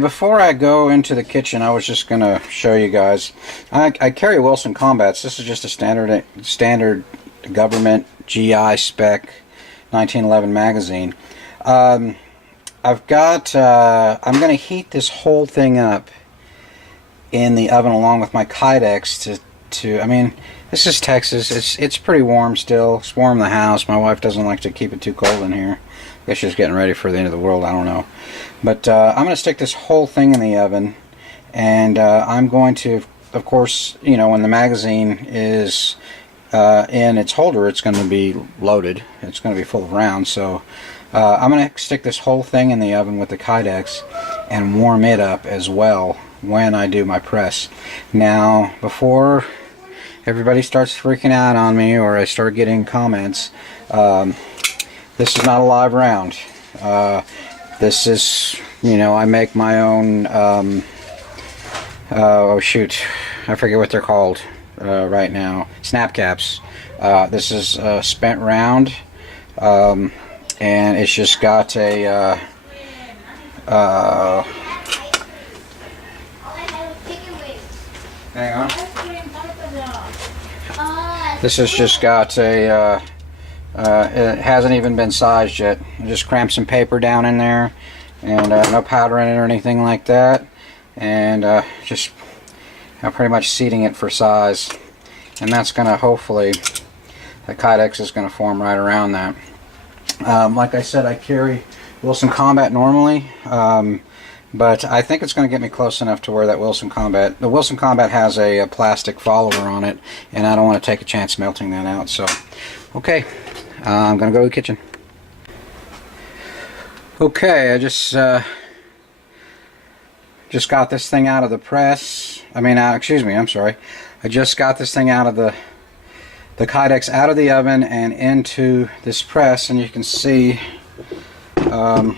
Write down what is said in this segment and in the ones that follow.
Before I go into the kitchen, I was just going to show you guys. I carry Wilson Combats. This is just a standard government GI spec 1911 magazine. I've got. I'm going to heat this whole thing up in the oven along with my Kydex to. I mean, this is Texas. It's pretty warm still. It's warm in the house. My wife doesn't like to keep it too cold in here. I guess she's getting ready for the end of the world. I don't know. But I'm going to stick this whole thing in the oven, and I'm going to, of course, you know, when the magazine is in its holder, it's going to be loaded. It's going to be full of rounds. So I'm going to stick this whole thing in the oven with the Kydex and warm it up as well when I do my press. Now, before everybody starts freaking out on me or I start getting comments, this is not a live round. This is, you know, I make my own, oh shoot, I forget what they're called right now, snap caps. This is a spent round, and it's just got a, hang on. This has just got a, it hasn't even been sized yet. I just crammed some paper down in there, and no powder in it or anything like that, and just pretty much seating it for size. And that's going to, hopefully, the Kydex is going to form right around that. Like I said, I carry Wilson Combat normally, but I think it's going to get me close enough to where that Wilson Combat, the Wilson Combat has a plastic follower on it, and I don't want to take a chance melting that out. So, okay. I'm going to go to the kitchen. Okay, I just got this thing out of the press. Excuse me, I'm sorry. I just got this thing out of the Kydex out of the oven and into this press, and you can see I'm going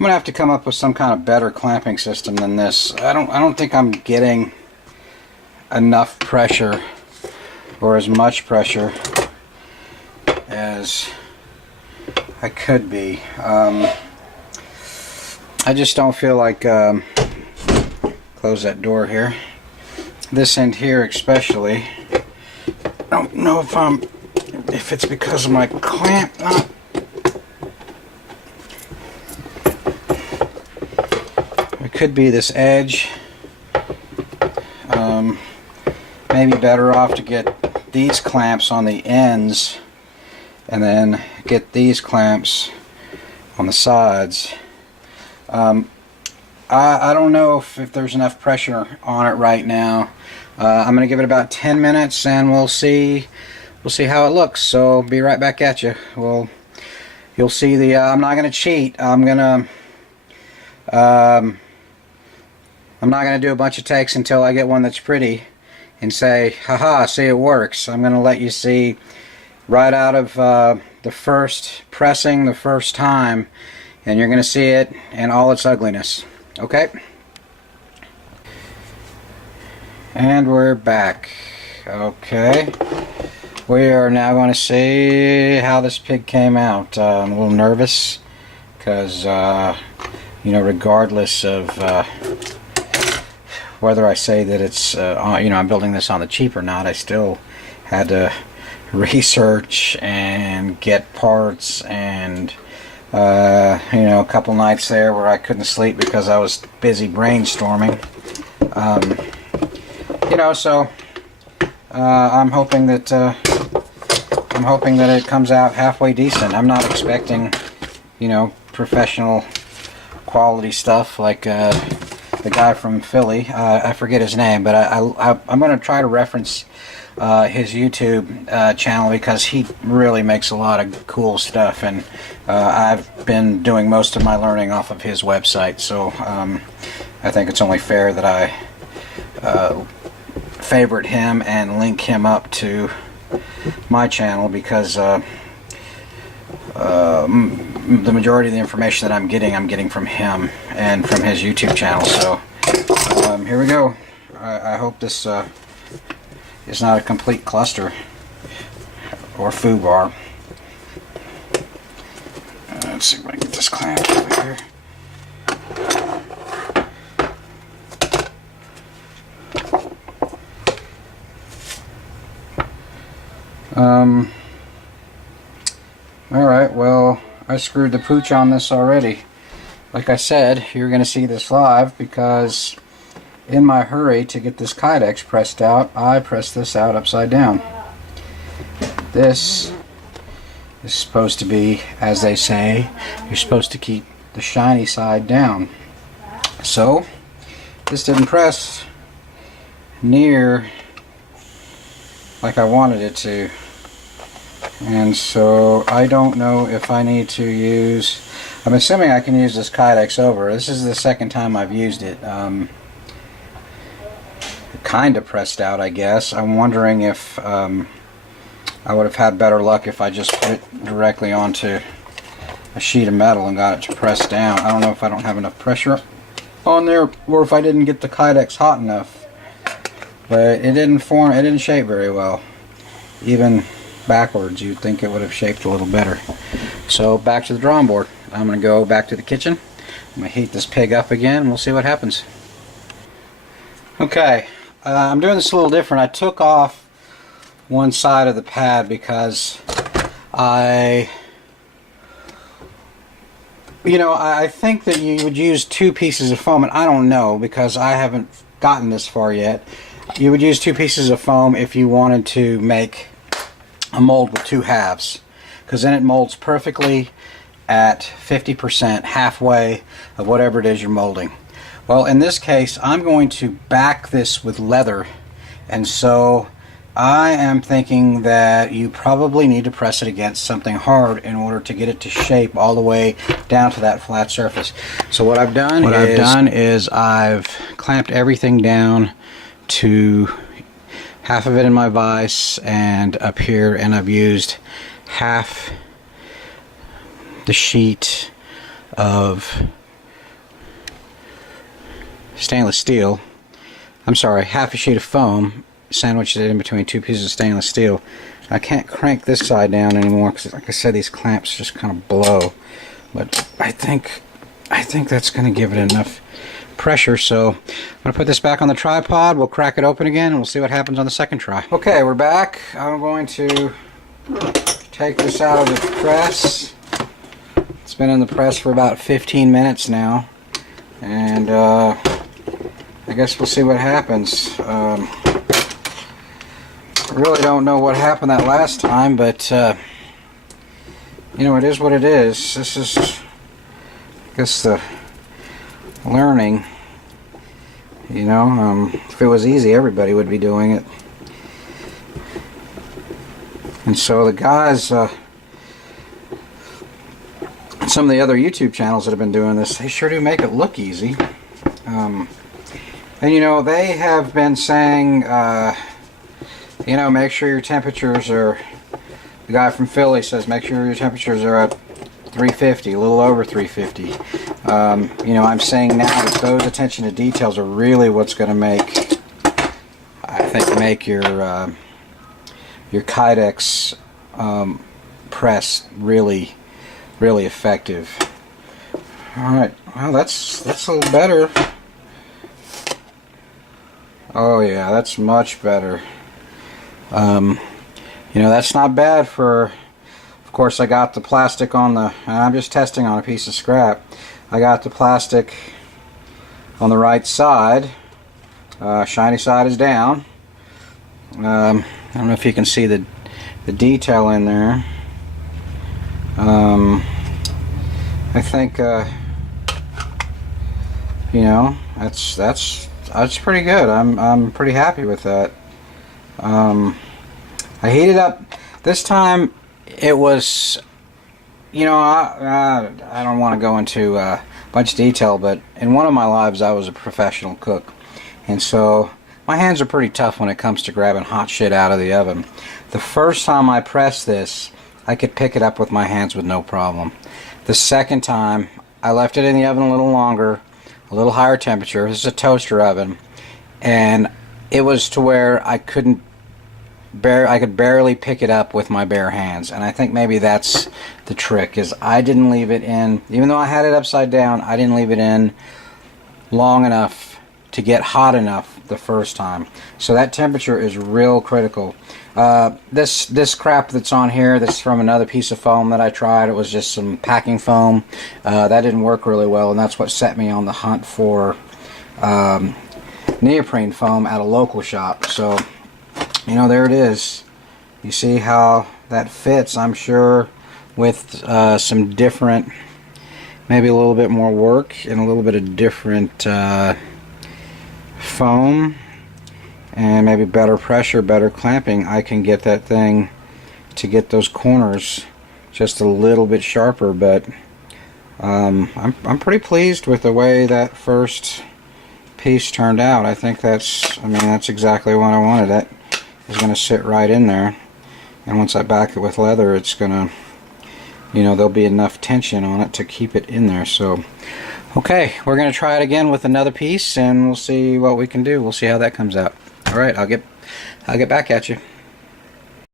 to have to come up with some kind of better clamping system than this. I don't think I'm getting enough pressure or as much pressure as I could be. I just don't feel like close that door here. This end here especially. I don't know if it's because of my clamp. It could be this edge. Maybe better off to get these clamps on the ends and then get these clamps on the sides. I don't know if there's enough pressure on it right now. I'm going to give it about 10 minutes and we'll see how it looks. So be right back at you. Well, you'll see the I'm not going to cheat. I'm not going to do a bunch of takes until I get one that's pretty and say, haha, see, it works. I'm going to let you see right out of the first pressing, the first time, and you're going to see it in all its ugliness. Okay? And we're back. Okay. We are now going to see how this pig came out. I'm a little nervous because, you know, regardless of whether I say that it's, you know, I'm building this on the cheap or not, I still had to research and get parts, and you know, a couple nights there where I couldn't sleep because I was busy brainstorming. You know, so I'm hoping that it comes out halfway decent. I'm not expecting, you know, professional quality stuff like the guy from Philly. I forget his name, but I'm going to try to reference his YouTube channel because he really makes a lot of cool stuff, and I've been doing most of my learning off of his website, so I think it's only fair that I favorite him and link him up to my channel, because the majority of the information that I'm getting from him and from his YouTube channel. So here we go. I hope this is not a complete cluster or foobar. Let's see if I can get this clamp over here. Alright, well, I screwed the pooch on this already. Like I said, you're going to see this live because in my hurry to get this Kydex pressed out, I pressed this out upside down. This is supposed to be, as they say, you're supposed to keep the shiny side down. So, this didn't press near like I wanted it to. And so I don't know if I need to use, I'm assuming I can use this Kydex over. This is the second time I've used it. Kind of pressed out, I guess. I'm wondering if I would have had better luck if I just put it directly onto a sheet of metal and got it to press down. I don't know if I don't have enough pressure on there or if I didn't get the Kydex hot enough. But it didn't form, it didn't shape very well. Even backwards, you'd think it would have shaped a little better. So back to the drawing board. I'm going to go back to the kitchen. I'm going to heat this pig up again and we'll see what happens. Okay, I'm doing this a little different. I took off one side of the pad because I think that you would use two pieces of foam, and I don't know because I haven't gotten this far yet. You would use two pieces of foam if you wanted to make a mold with two halves, because then it molds perfectly at 50%, halfway of whatever it is you're molding. Well, in this case, I'm going to back this with leather, and so I am thinking that you probably need to press it against something hard in order to get it to shape all the way down to that flat surface. So what I've done is I've clamped everything down to half of it in my vise and up here, and I've used half the sheet of stainless steel. I'm sorry, half a sheet of foam, sandwiched it in between two pieces of stainless steel. I can't crank this side down anymore because, like I said, these clamps just kind of blow. But I think that's going to give it enough pressure, so I'm going to put this back on the tripod. We'll crack it open again and we'll see what happens on the second try. Okay, we're back. I'm going to take this out of the press. It's been in the press for about 15 minutes now, and I guess we'll see what happens. I really don't know what happened that last time, but you know, it is what it is. This is, I guess, the learning. You know, if it was easy, everybody would be doing it. And so the guys, some of the other YouTube channels that have been doing this, they sure do make it look easy. And you know, they have been saying, you know, make sure your temperatures are, the guy from Philly says make sure your temperatures are at 350, a little over 350. You know, I'm saying now that those attention to details are really what's going to make, I think, make your Kydex press really effective. Alright, well, that's a little better. Oh yeah, that's much better. You know, that's not bad for, of course I got the plastic on the, I'm just testing on a piece of scrap. I got the plastic on the right side. Shiny side is down. I don't know if you can see the detail in there. I think you know, that's pretty good. I'm pretty happy with that. I heated up this time. It was, you know, I don't want to go into a bunch of detail, but in one of my lives I was a professional cook, and so my hands are pretty tough when it comes to grabbing hot shit out of the oven. The first time I pressed this, I could pick it up with my hands with no problem. The second time, I left it in the oven a little longer, a little higher temperature. This is a toaster oven, and it was to where I could barely pick it up with my bare hands. And I think maybe that's the trick, is I didn't leave it in, even though I had it upside down, I didn't leave it in long enough to get hot enough the first time. So that temperature is real critical. This crap that's on here, that's from another piece of foam that I tried. It was just some packing foam. That didn't work really well, and that's what set me on the hunt for neoprene foam at a local shop. So, you know, there it is. You see how that fits, I'm sure, with some different, maybe a little bit more work and a little bit of different foam and maybe better pressure, better clamping. I can get that thing to get those corners just a little bit sharper, but I'm pretty pleased with the way that first piece turned out. I think that's exactly what I wanted. That is going to sit right in there, and once I back it with leather, it's going to, you know, there'll be enough tension on it to keep it in there. So okay, we're going to try it again with another piece, and we'll see what we can do. We'll see how that comes out. All right, I'll get back at you.